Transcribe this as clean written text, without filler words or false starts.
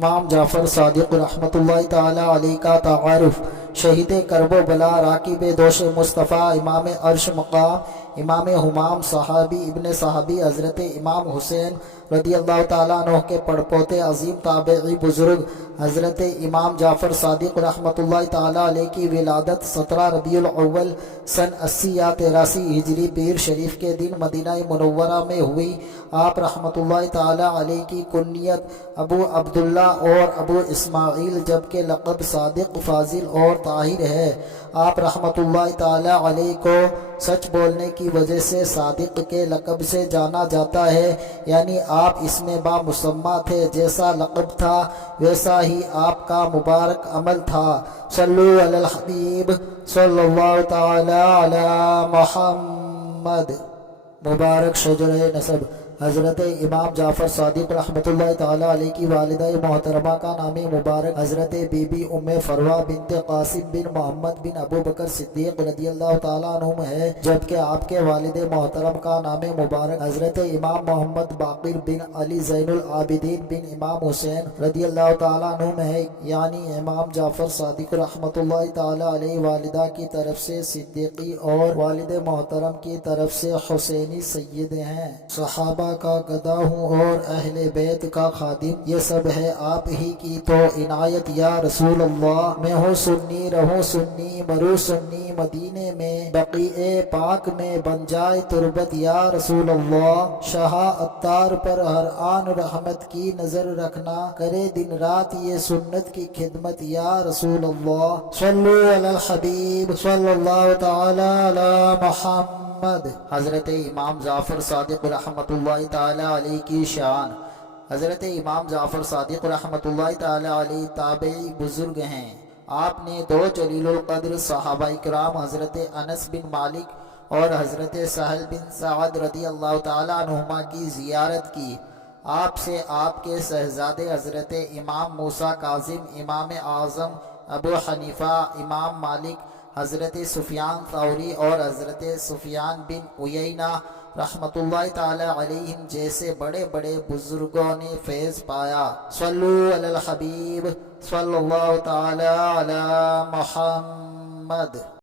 امام جعفر صادق رحمۃ اللہ تعالی علیہ کا تعارف۔ شہید کرب و بلا، راکب دوش مصطفیٰ، امام عرش مقام، امام ہمام، صحابی ابن صحابی حضرت امام حسین رضی اللہ تعالیٰ عنہ کے پڑپوتے، عظیم تابعی بزرگ حضرت امام جعفر صادق رحمۃ اللہ تعالیٰ علیہ کی ولادت 17 ربیع الاول سن 80 یا 83 ہجری پیر شریف کے دن مدینہ منورہ میں ہوئی۔ آپ رحمۃ اللہ تعالیٰ علیہ کی کنیت ابو عبداللہ اور ابو اسماعیل جبکہ لقب صادق، فاضل اور طاہر ہے۔ آپ رحمۃ اللہ تعالیٰ علیہ کو سچ بولنے کی وجہ سے صادق کے لقب سے جانا جاتا ہے، یعنی آپ اس میں بامسمہ تھے، جیسا لقب تھا ویسا ہی آپ کا مبارک عمل تھا۔ صلو علی الحبیب صلی اللہ تعالی علی محمد۔ مبارک شجر نسب حضرت امام جعفر صادق رحمۃ اللہ تعالی علیہ کی والدہ محترمہ کا نام مبارک حضرت بی بی ام فروہ بنت قاسم بن محمد بن ابو بکر صدیق رضی اللہ تعالیٰ عنہم ہے، جبکہ آپ کے والد محترم کا نام مبارک حضرت امام محمد باقر بن علی زین العابدین بن امام حسین رضی اللہ تعالیٰ عنہم ہے، یعنی امام جعفر صادق رحمۃ اللہ تعالی علیہ والدہ کی طرف سے صدیقی اور والد محترم کی طرف سے حسینی سید ہیں۔ صحابہ کا گدا ہوں اور اہل بیت کا خادم، یہ سب ہے آپ ہی کی تو عنایت یا رسول اللہ۔ میں ہوں سنی، رہوں سنی، مروں سنی، مدینے میں بقیع پاک میں بن جائے تربت یا رسول اللہ۔ شاہ عطار پر ہر آن رحمت کی نظر رکھنا، کرے دن رات یہ سنت کی خدمت یا رسول اللہ۔ صلو علی الحبیب صلی اللہ تعالی علی محمد۔ حضرت امام جعفر صادق رحمۃ اللہ تعالی علیہ کی شان۔ حضرت امام جعفر صادق رحمۃ اللہ تعالی علیہ تابعی بزرگ ہیں۔ آپ نے دو جلیل القدر صحابہ کرام حضرت انس بن مالک اور حضرت سہل بن سعد رضی اللہ تعالی عنہما کی زیارت کی۔ آپ سے آپ کے شہزادے حضرت امام موسیٰ کاظم، امام اعظم ابو حنیفہ، امام مالک، حضرت سفیان ثوری اور حضرت سفیان بن عیینہ رحمۃ اللہ تعالی علیہم جیسے بڑے بڑے بزرگوں نے فیض پایا۔ صلو علی الحبیب صلی اللہ تعالی علی محمد۔